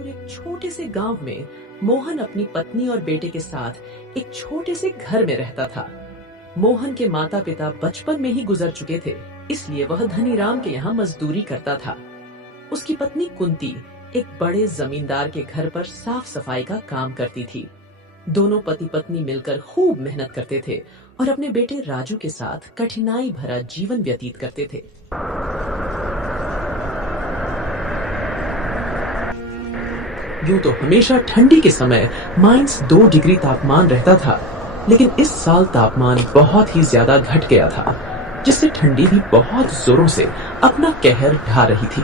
सुल्तानपुर एक छोटे से गांव में मोहन अपनी पत्नी और बेटे के साथ एक छोटे से घर में रहता था। मोहन के माता पिता बचपन में ही गुजर चुके थे, इसलिए वह धनीराम के यहाँ मजदूरी करता था। उसकी पत्नी कुंती एक बड़े जमींदार के घर पर साफ सफाई का काम करती थी। दोनों पति पत्नी मिलकर खूब मेहनत करते थे और अपने बेटे राजू के साथ कठिनाई भरा जीवन व्यतीत करते थे। यूं तो हमेशा ठंडी के समय -2 डिग्री तापमान रहता था, लेकिन इस साल तापमान बहुत ही ज्यादा घट गया था, जिससे ठंडी भी बहुत जोरों से अपना कहर ढा रही थी।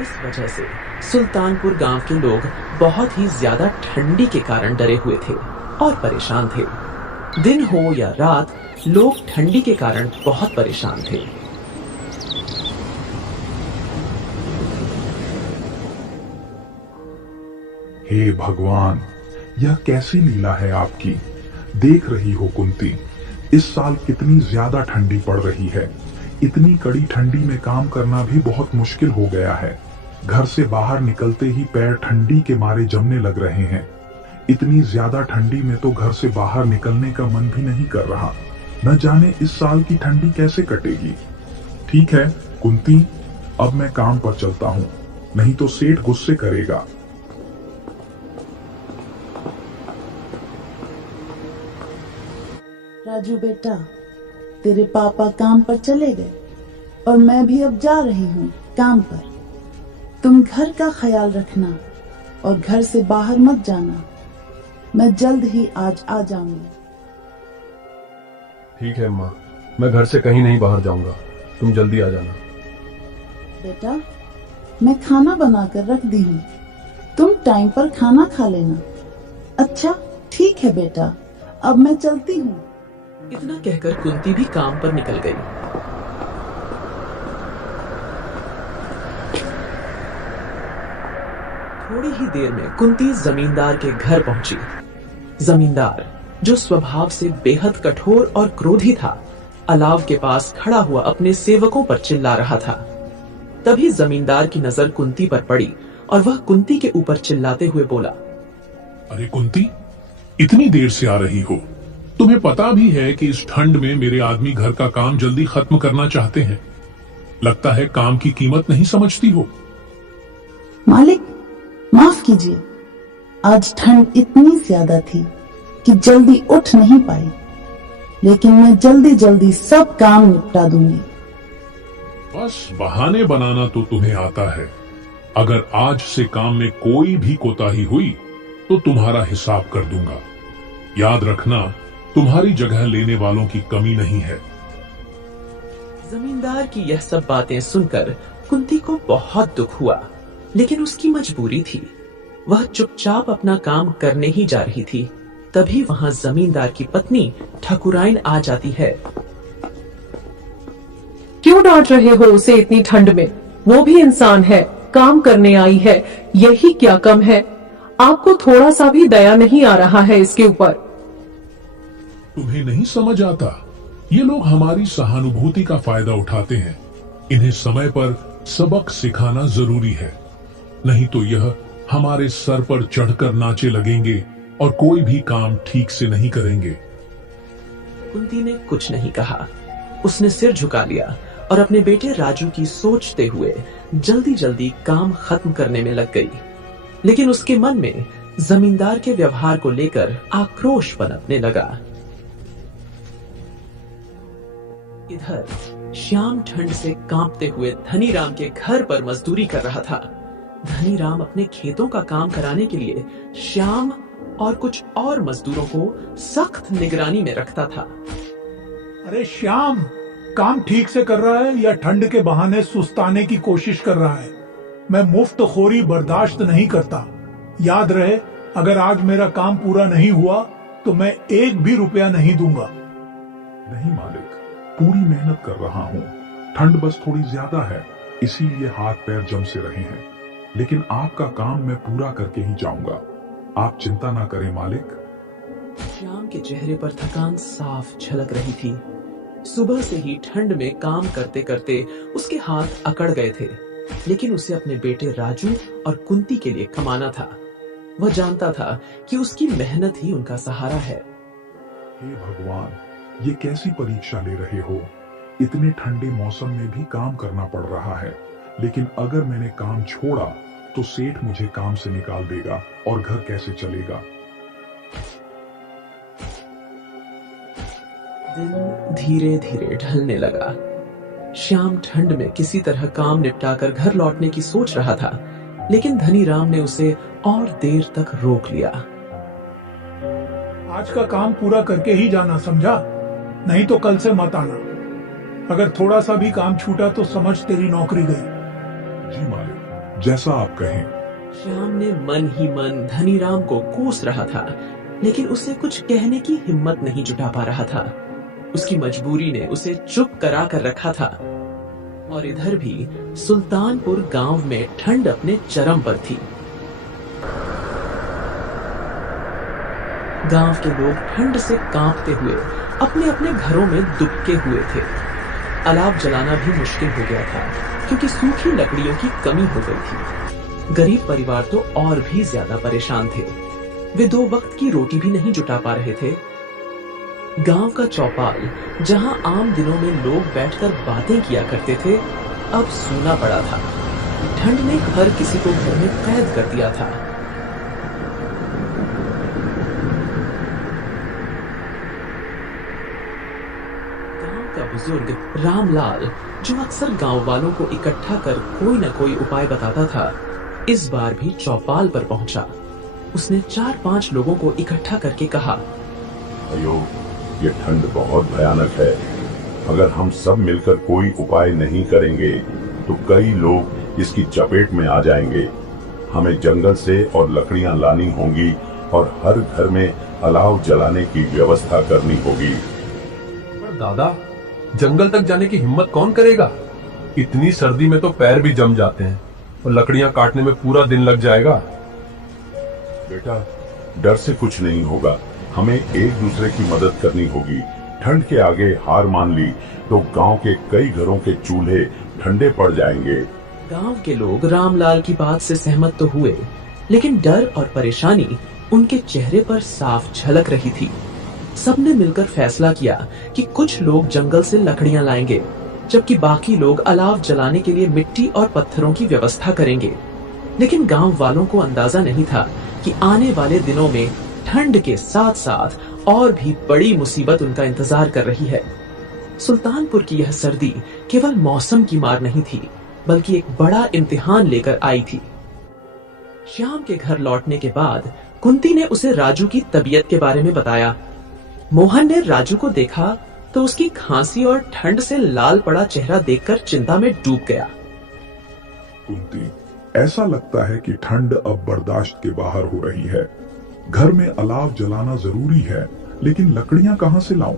इस वजह से सुल्तानपुर गांव के लोग बहुत ही ज्यादा ठंडी के कारण डरे हुए थे और परेशान थे। दिन हो या रात, लोग ठंडी के कारण बहुत परेशान थे। हे भगवान, यह कैसी लीला है आपकी। देख रही हो कुंती, इस साल कितनी ज्यादा ठंडी पड़ रही है। इतनी कड़ी ठंडी में काम करना भी बहुत मुश्किल हो गया है। घर से बाहर निकलते ही पैर ठंडी के मारे जमने लग रहे हैं। इतनी ज्यादा ठंडी में तो घर से बाहर निकलने का मन भी नहीं कर रहा। न जाने इस साल की ठंडी कैसे कटेगी। ठीक है कुंती, अब मैं काम पर चलता हूँ, नहीं तो सेठ गुस्से करेगा। राजू बेटा, तेरे पापा काम पर चले गए और मैं भी अब जा रही हूँ काम पर। तुम घर का ख्याल रखना और घर से बाहर मत जाना। मैं जल्द ही आज आ जाऊंगी। ठीक है माँ, मैं घर से कहीं नहीं बाहर जाऊंगा, तुम जल्दी आ जाना। बेटा, मैं खाना बनाकर रख दी हूँ, तुम टाइम पर खाना खा लेना। अच्छा ठीक है बेटा, अब मैं चलती हूँ। इतना कहकर कुंती भी काम पर निकल गई। थोड़ी ही देर में कुंती जमींदार के घर पहुंची। जमींदार, जो स्वभाव से बेहद कठोर और क्रोधी था, अलाव के पास खड़ा हुआ अपने सेवकों पर चिल्ला रहा था। तभी जमींदार की नजर कुंती पर पड़ी और वह कुंती के ऊपर चिल्लाते हुए बोला, अरे कुंती, इतनी देर से आ रही हो? तुम्हें पता भी है कि इस ठंड में मेरे आदमी घर का काम जल्दी खत्म करना चाहते हैं। लगता है काम की कीमत नहीं समझती हो। मालिक, माफ कीजिए, आज ठंड इतनी ज्यादा थी कि जल्दी उठ नहीं पाई, लेकिन मैं जल्दी जल्दी सब काम निपटा दूंगी। बस बहाने बनाना तो तुम्हें आता है। अगर आज से काम में कोई भी कोताही हुई तो तुम्हारा हिसाब कर दूंगा। याद रखना, तुम्हारी जगह लेने वालों की कमी नहीं है। जमींदार की यह सब बातें सुनकर कुंती को बहुत दुख हुआ, लेकिन उसकी मजबूरी थी। वह चुपचाप अपना काम करने ही जा रही थी। तभी वहां जमींदार की पत्नी ठकुराइन आ जाती है। क्यों डांट रहे हो उसे इतनी ठंड में? वो भी इंसान है, काम करने आई है, यही क्या कम है? आपको थोड़ा सा भी दया नहीं आ रहा है इसके ऊपर? तुम्हें नहीं समझ आता? ये लोग हमारी सहानुभूति का फायदा उठाते हैं। इन्हें समय पर सबक सिखाना जरूरी है, नहीं तो यह हमारे सर पर चढ़कर नाचे लगेंगे और कोई भी काम ठीक से नहीं करेंगे। कुंती ने कुछ नहीं कहा। उसने सिर झुका लिया और अपने बेटे राजू की सोचते हुए जल्दी जल्दी काम खत्म करने में लग गई। लेकिन उसके मन में जमींदार के व्यवहार को लेकर आक्रोश पनपने लगा। इधर श्याम ठंड से कांपते हुए धनीराम के घर पर मजदूरी कर रहा था। धनीराम अपने खेतों का काम कराने के लिए श्याम और कुछ और मजदूरों को सख्त निगरानी में रखता था। अरे श्याम, काम ठीक से कर रहा है या ठंड के बहाने सुस्ताने की कोशिश कर रहा है? मैं मुफ्तखोरी बर्दाश्त नहीं करता। याद रहे, अगर आज मेरा काम पूरा नहीं हुआ तो मैं 1 भी रुपया नहीं दूंगा। नहीं मालिक, पूरी मेहनत कर रहा हूँ। ठंड बस थोड़ी ज्यादा है, इसीलिए हाथ पैर जम से रहे हैं। लेकिन आपका काम मैं पूरा करके ही जाऊंगा। आप चिंता ना करें मालिक। श्याम के चेहरे पर थकान साफ झलक रही थी। सुबह से ही ठंड में काम करते करते उसके हाथ अकड़ गए थे, लेकिन उसे अपने बेटे राजू और कुंती के लिए कमाना था। वह जानता था कि उसकी मेहनत ही उनका सहारा है। हे भगवान, ये कैसी परीक्षा ले रहे हो? इतने ठंडे मौसम में भी काम करना पड़ रहा है, लेकिन अगर मैंने काम छोड़ा तो सेठ मुझे काम से निकाल देगा और घर कैसे चलेगा? दिन धीरे धीरे ढलने लगा। श्याम ठंड में किसी तरह काम निपटाकर घर लौटने की सोच रहा था, लेकिन धनीराम ने उसे और देर तक रोक लिया। आज का काम पूरा करके ही जाना, समझा? नहीं तो कल से मत आना। अगर थोड़ा सा भी काम छूटा तो समझ तेरी नौकरी गई। जी मालिक, जैसा आप कहें। श्याम ने मन ही मन धनीराम को कोस रहा था, लेकिन उसे कुछ कहने की हिम्मत नहीं जुटा पा रहा था। उसकी मजबूरी ने उसे चुप करा कर रखा था। और इधर भी सुल्तानपुर गांव में ठंड अपने चरम पर थी। गांव के लोग ठंड से कांपते हुए अपने अपने घरों में दुबके हुए थे। अलाव जलाना भी मुश्किल हो गया था, क्योंकि सूखी लकड़ियों की कमी हो गई थी। गरीब परिवार तो और भी ज्यादा परेशान थे। वे 2 वक्त की रोटी भी नहीं जुटा पा रहे थे। गांव का चौपाल, जहां आम दिनों में लोग बैठकर बातें किया करते थे, अब सूना पड़ा था। ठंड ने हर किसी को घर में कैद कर दिया था। गांव का बुजुर्ग रामलाल, जो अक्सर गांव वालों को इकट्ठा कर कोई न कोई उपाय बताता था, इस बार भी चौपाल पर पहुंचा। उसने 4-5 लोगों को इकट्ठा करके कहा, अयो, ये ठंड बहुत भयानक है। अगर हम सब मिलकर कोई उपाय नहीं करेंगे तो कई लोग इसकी चपेट में आ जाएंगे। हमें जंगल से और लकड़ियां लानी होंगी और हर घर में अलाव जलाने की व्यवस्था करनी होगी। पर दादा, जंगल तक जाने की हिम्मत कौन करेगा? इतनी सर्दी में तो पैर भी जम जाते हैं और लकड़ियां काटने में पूरा दिन लग जाएगा। बेटा, डर से कुछ नहीं होगा। हमें एक दूसरे की मदद करनी होगी। ठंड के आगे हार मान ली तो गांव के कई घरों के चूल्हे ठंडे पड़ जाएंगे। गांव के लोग रामलाल की बात से सहमत तो हुए, लेकिन डर और परेशानी उनके चेहरे पर साफ झलक रही थी। सबने मिलकर फैसला किया कि कुछ लोग जंगल से लकड़ियां लाएंगे, जबकि बाकी लोग अलाव जलाने के लिए मिट्टी और पत्थरों की व्यवस्था करेंगे। लेकिन गांव वालों को अंदाजा नहीं था कि आने वाले दिनों में ठंड के साथ साथ और भी बड़ी मुसीबत उनका इंतजार कर रही है। सुल्तानपुर की यह सर्दी केवल मौसम की मार नहीं थी, बल्कि एक बड़ा इम्तिहान लेकर आई थी। श्याम के घर लौटने के बाद कुंती ने उसे राजू की तबीयत के बारे में बताया। मोहन ने राजू को देखा तो उसकी खांसी और ठंड से लाल पड़ा चेहरा देखकर चिंता में डूब गया। कुंती, ऐसा लगता है कि ठंड अब बर्दाश्त के बाहर हो रही है। घर में अलाव जलाना जरूरी है, लेकिन लकड़ियां कहां से लाऊं?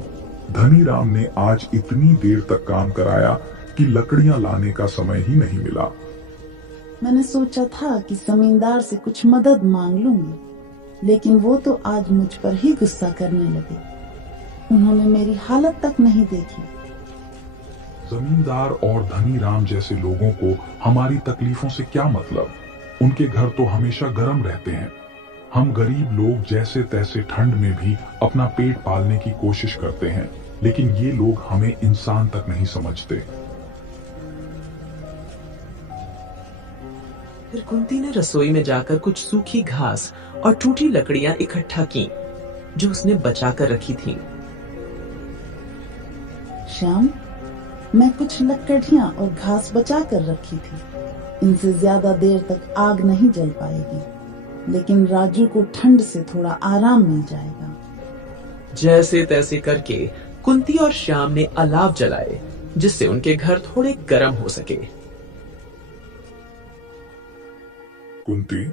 धनीराम ने आज इतनी देर तक काम कराया कि लकड़ियां लाने का समय ही नहीं मिला। मैंने सोचा था कि जमींदार से कुछ मदद मांग लूंगी, लेकिन वो तो आज मुझ पर ही गुस्सा करने लगे। उन्होंने मेरी हालत तक नहीं देखी। जमींदार और धनीराम जैसे लोगों को हमारी तकलीफों से क्या मतलब? उनके घर तो हमेशा गर्म रहते हैं। हम गरीब लोग जैसे तैसे ठंड में भी अपना पेट पालने की कोशिश करते हैं, लेकिन ये लोग हमें इंसान तक नहीं समझते। फिर कुंती ने रसोई में जाकर कुछ सूखी घास और टूटी लकड़ियां इकट्ठा की, जो उसने बचा कर रखी थी। श्याम, मैं कुछ लकड़ियां और घास बचा कर रखी थी। इनसे ज्यादा देर तक आग नहीं जल पाएगी, लेकिन राजू को ठंड से थोड़ा आराम मिल जाएगा। जैसे तैसे करके कुंती और श्याम ने अलाव जलाए, जिससे उनके घर थोड़े गर्म हो सके। कुंती,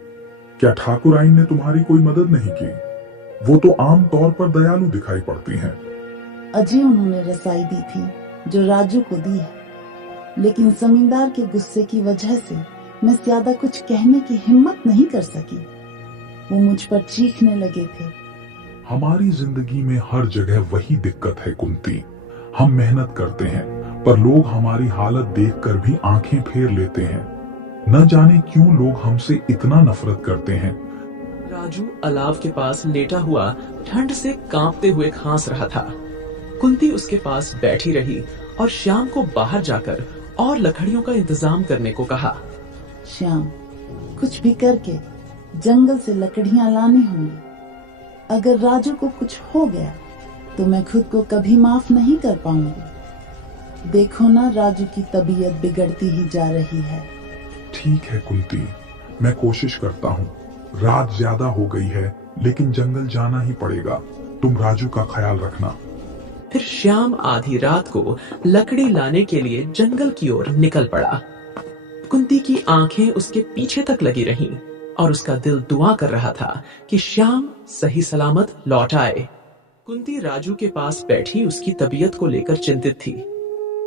क्या ठाकुर आइन ने तुम्हारी कोई मदद नहीं की? वो तो आम तौर पर दयालु दिखाई पड़ती हैं। अजय उन्होंने रसाई दी थी जो राजू को दी है, लेकिन जमींदार के गुस्से की वजह से मैं ज्यादा कुछ कहने की हिम्मत नहीं कर सकी। वो मुझ पर चीखने लगे थे। हमारी जिंदगी में हर जगह वही दिक्कत है कुंती। हम मेहनत करते हैं पर लोग हमारी हालत देखकर भी आंखें फेर लेते हैं। न जाने क्यों लोग हमसे इतना नफरत करते हैं। राजू अलाव के पास लेटा हुआ ठंड से कांपते हुए खांस रहा था। कुंती उसके पास बैठी रही और श्याम को बाहर जाकर और लकड़ियों का इंतजाम करने को कहा। श्याम, कुछ भी करके जंगल से लकड़ियां लानी होंगी। अगर राजू को कुछ हो गया तो मैं खुद को कभी माफ नहीं कर पाऊंगी। देखो ना, राजू की तबीयत बिगड़ती ही जा रही है। ठीक है कुंती, मैं कोशिश करता हूँ। रात ज्यादा हो गई है लेकिन जंगल जाना ही पड़ेगा। तुम राजू का ख्याल रखना। फिर श्याम आधी रात को लकड़ी लाने के लिए जंगल की ओर निकल पड़ा। कुंती की आंखें उसके पीछे तक लगी रहीं और उसका दिल दुआ कर रहा था कि श्याम सही सलामत लौट आए। कुंती राजू के पास बैठी उसकी तबीयत को लेकर चिंतित थी।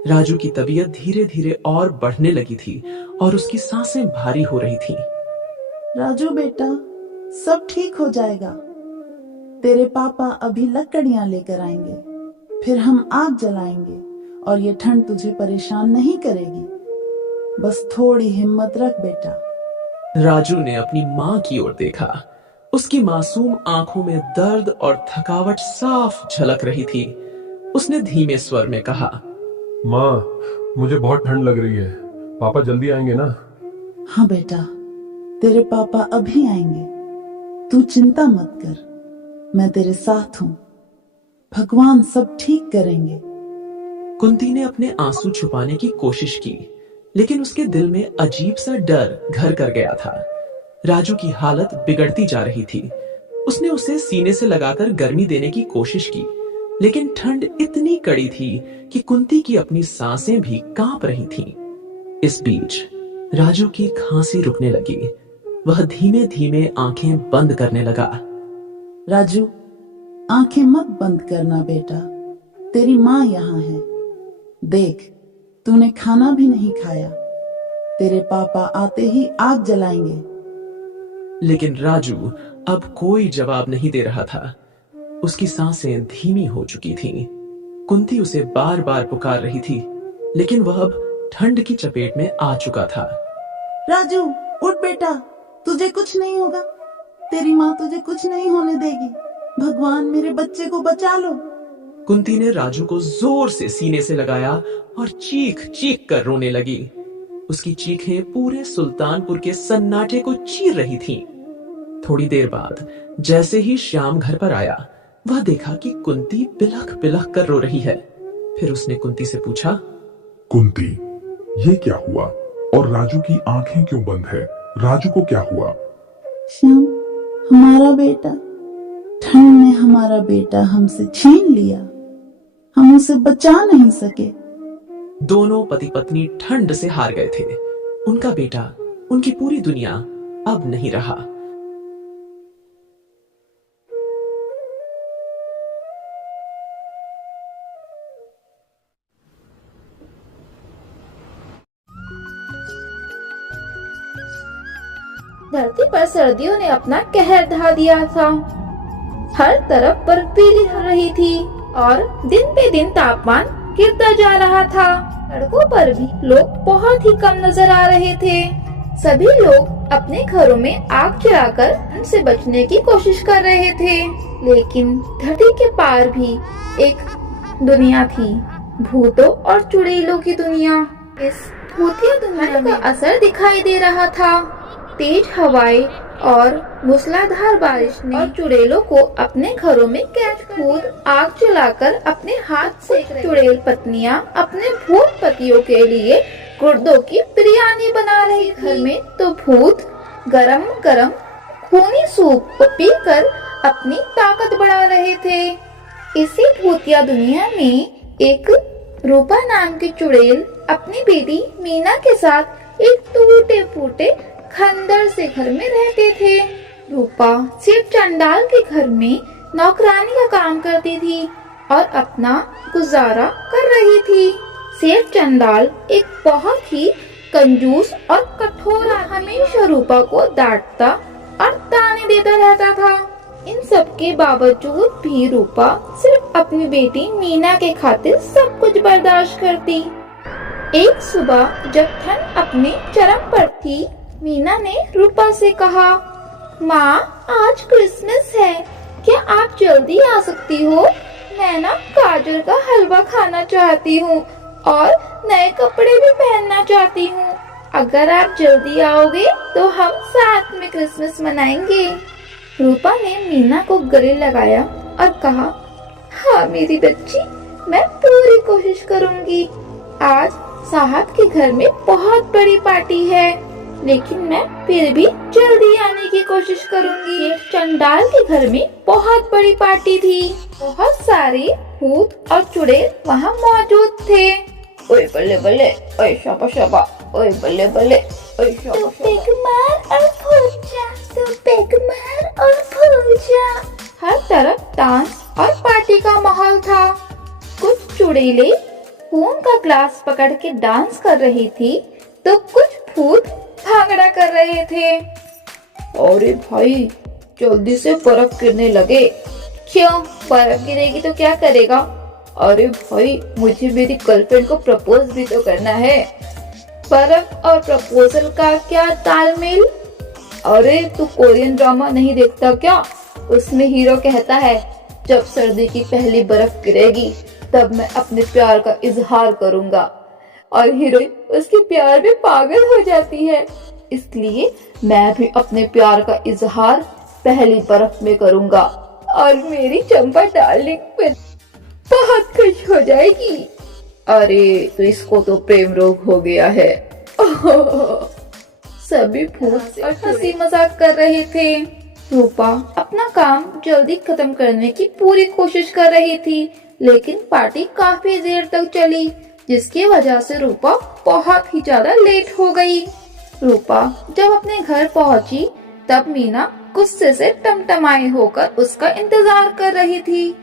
राजू की तबीयत धीरे धीरे और बढ़ने लगी थी और उसकी सांसें भारी हो रही थीं। राजू बेटा, सब ठीक हो जाएगा। तेरे पापा अभी लकड़ियां लेकर आएंगे, फिर हम आग जलाएंगे और ये ठंड तुझे परेशान नहीं करेगी। बस थोड़ी हिम्मत रख बेटा। राजू ने अपनी माँ की ओर देखा। उसकी मासूम आंखों में दर्द और थकावट साफ झलक रही थी। उसने धीमे स्वर में कहा, माँ, मुझे बहुत ठंड लग रही है। पापा जल्दी आएंगे ना? हाँ बेटा, तेरे पापा अभी आएंगे। तू चिंता मत कर, मैं तेरे साथ हूँ। भगवान सब ठीक करेंगे। कुंती ने अपने आंसू छुपाने की कोशिश की, लेकिन उसके दिल में अजीब सा डर घर कर गया था। राजू की हालत बिगड़ती जा रही थी। उसने उसे सीने से लगाकर गर्मी देने की कोशिश की, लेकिन ठंड इतनी कड़ी थी कि कुंती की अपनी सांसें भी कांप रही थीं। इस बीच राजू की खांसी रुकने लगी। वह धीमे धीमे आंखें बंद करने लगा। राजू, आंखें मत बंद करना बेटा, तेरी माँ यहाँ है। देख, तूने खाना भी नहीं खाया। तेरे पापा आते ही आग जलाएंगे। लेकिन राजू अब कोई जवाब नहीं दे रहा था। उसकी सांसें धीमी हो चुकी थीं। कुंती उसे बार बार पुकार रही थी, लेकिन वह अब ठंड की चपेट में आ चुका था। राजू, उठ बेटा, तुझे कुछ नहीं होगा। तेरी माँ तुझे कुछ नहीं होने देगी। भगवान मेरे बच्चे को बचा लो। कुंती ने राजू को जोर से सीने से लगाया और चीख चीख कर रोने लगी। उसकी चीखें पूरे सुल्तानपुर के सन्नाटे को चीर रही थीं। थोड़ी देर बाद जैसे ही श्याम घर पर आया, वह देखा कि कुंती बिलख बिलख कर रो रही है। फिर उसने कुंती से पूछा, कुंती, ये क्या हुआ और राजू की आंखें क्यों बंद है? राजू को क्या हुआ? श्याम, हमारा बेटा, ठंड ने हमारा बेटा हमसे छीन लिया। हम उसे बचा नहीं सके। दोनों पति पत्नी ठंड से हार गए थे। उनका बेटा, उनकी पूरी दुनिया अब नहीं रहा। धरती पर सर्दियों ने अपना कहर ढा दिया था। हर तरफ बर्फीली हो रही थी और दिन पे दिन तापमान गिरता जा रहा था। सड़कों पर भी लोग बहुत ही कम नजर आ रहे थे। सभी लोग अपने घरों में आग जलाकर ठंड से बचने की कोशिश कर रहे थे। लेकिन धरती के पार भी एक दुनिया थी, भूतों और चुड़ैलों की दुनिया। इस भूतिया दुनिया का असर दिखाई दे रहा था। तेज हवाएं और मूसलाधार बारिश ने चुड़ैलों को अपने घरों में कैद। खुद आग जलाकर अपने हाथ से चुड़ैल पत्नियां अपने भूत पतियों के लिए गुर्दों की बिरयानी बना रही। घर में तो भूत गरम गरम खूनी सूप को पीकर अपनी ताकत बढ़ा रहे थे। इसी भूतिया दुनिया में एक रूपा नाम की चुड़ैल अपनी बेटी मीना के साथ एक टूटे फूटे खंडर से घर में रहते थे। रूपा शिव चंडाल के घर में नौकरानी का काम करती थी और अपना गुजारा कर रही थी। शिव चंडाल एक बहुत ही कंजूस और कठोर हमेशा रूपा को डांटता और ताने देता रहता था। इन सब के बावजूद भी रूपा सिर्फ अपनी बेटी मीना के खातिर सब कुछ बर्दाश्त करती। एक सुबह जब ठंड अपने चरम पर थी, मीना ने रूपा से कहा, माँ आज क्रिसमस है, क्या आप जल्दी आ सकती हो? मैं ना गाजर का हलवा खाना चाहती हूँ और नए कपड़े भी पहनना चाहती हूँ। अगर आप जल्दी आओगे तो हम साथ में क्रिसमस मनाएंगे। रूपा ने मीना को गले लगाया और कहा, हाँ मेरी बच्ची, मैं पूरी कोशिश करूँगी। आज साहब के घर में बहुत बड़ी पार्टी है, लेकिन मैं फिर भी जल्दी आने की कोशिश करूँगी। चंडाल के घर में बहुत बड़ी पार्टी थी। बहुत सारे भूत और चुड़ैल वहाँ मौजूद थे। ओए बल्ले बल्ले, ओए शाबा शाबा, ओए बल्ले बल्ले, ओए शाबा शाबा। पेग मार और फूल जा, तू पेग मार और फूल जा। हर तरफ डांस और पार्टी का माहौल था। कुछ चुड़ैलें खून का ग्लास पकड़ के डांस कर रही थी, तो कुछ भूत भांगड़ा कर रहे थे। अरे भाई, जल्दी से बर्फ गिरने लगे। क्यों? बर्फ गिरेगी तो क्या करेगा? अरे भाई, मुझे मेरी गर्लफ्रेंड को प्रपोज भी तो करना है। बर्फ और प्रपोजल का क्या तालमेल? अरे तू कोरियन ड्रामा नहीं देखता क्या? उसमें हीरो कहता है, जब सर्दी की पहली बर्फ गिरेगी तब मैं अपने प्यार का इजहार करूंगा, और हीरोइन उसके प्यार में पागल हो जाती है। इसलिए मैं भी अपने प्यार का इजहार पहली बर्फ में करूंगा और मेरी चंपा डार्लिंग फिर बहुत खुश हो जाएगी। अरे तो इसको तो प्रेम रोग हो गया है। सभी भूत और हंसी मजाक कर रहे थे। रूपा अपना काम जल्दी खत्म करने की पूरी कोशिश कर रही थी, लेकिन पार्टी काफी देर तक चली, जिसकी वजह से रूपा बहुत ही ज्यादा लेट हो गई। रूपा जब अपने घर पहुंची तब मीना गुस्से से टमटमाए होकर उसका इंतजार कर रही थी।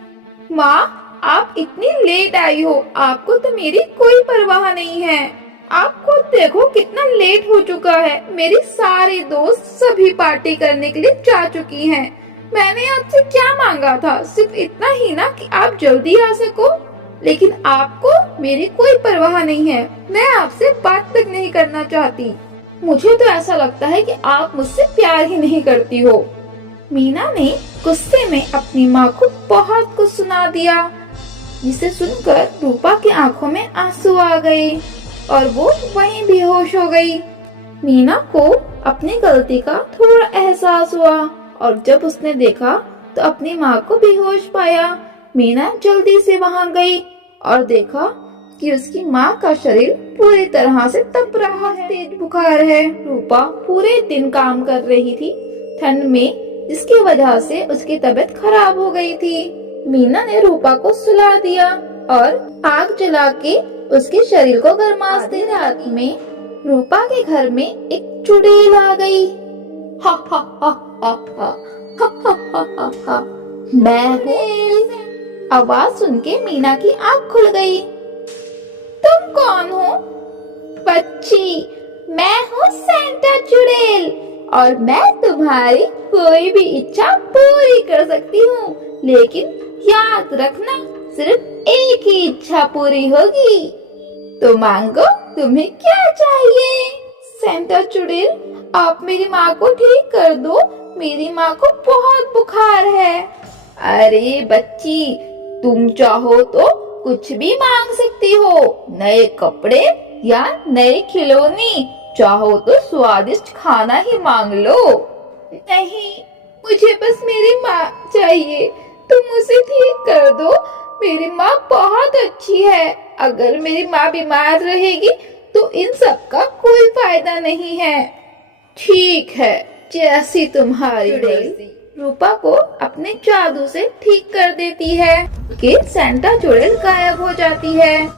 माँ, आप इतनी लेट आई हो, आपको तो मेरी कोई परवाह नहीं है। आप खुद देखो कितना लेट हो चुका है। मेरी सारी दोस्त सभी पार्टी करने के लिए जा चुकी हैं। मैंने आपसे क्या मांगा था? सिर्फ इतना ही ना कि आप जल्दी आ सको, लेकिन आपको मेरी कोई परवाह नहीं है। मैं आपसे बात तक नहीं करना चाहती। मुझे तो ऐसा लगता है कि आप मुझसे प्यार ही नहीं करती हो। मीना ने गुस्से में अपनी माँ को बहुत कुछ सुना दिया, जिसे सुनकर रूपा की आंखों में आंसू आ गए और वो वहीं बेहोश हो गई। मीना को अपनी गलती का थोड़ा एहसास हुआ और जब उसने देखा तो अपनी माँ को बेहोश पाया। मीना जल्दी से वहाँ गई और देखा कि उसकी माँ का शरीर पूरी तरह से तप रहा है, तेज बुखार है। रूपा पूरे दिन काम कर रही थी ठंड में, जिसकी वजह से उसकी तबीयत खराब हो गई थी। मीना ने रूपा को सुला दिया और आग जला के उसके शरीर को गरमास दी। रात में रूपा के घर में एक चुड़ैल आ गई। हा हा हा हा हा हा हा हा हा, मैं हूँ। आवाज सुन के मीना की आँख खुल गई। तुम कौन हो? बच्ची, मैं हूँ सेंटा चुड़ैल और मैं तुम्हारी कोई भी इच्छा पूरी कर सकती हूँ, लेकिन याद रखना सिर्फ एक ही इच्छा पूरी होगी। तो मांगो, तुम्हें क्या चाहिए? सेंटा चुड़ैल, आप मेरी माँ को ठीक कर दो, मेरी माँ को बहुत बुखार है। अरे बच्ची, तुम चाहो तो कुछ भी मांग सकती हो, नए कपड़े या नए खिलौने, चाहो तो स्वादिष्ट खाना ही मांग लो। नहीं, मुझे बस मेरी माँ चाहिए, तुम उसे ठीक कर दो। मेरी माँ बहुत अच्छी है, अगर मेरी माँ बीमार रहेगी तो इन सब का कोई फायदा नहीं है। ठीक है, जैसी तुम्हारी मर्जी। रूपा को अपने जादू से ठीक कर देती है कि सेंटा चुड़ैल गायब हो जाती है।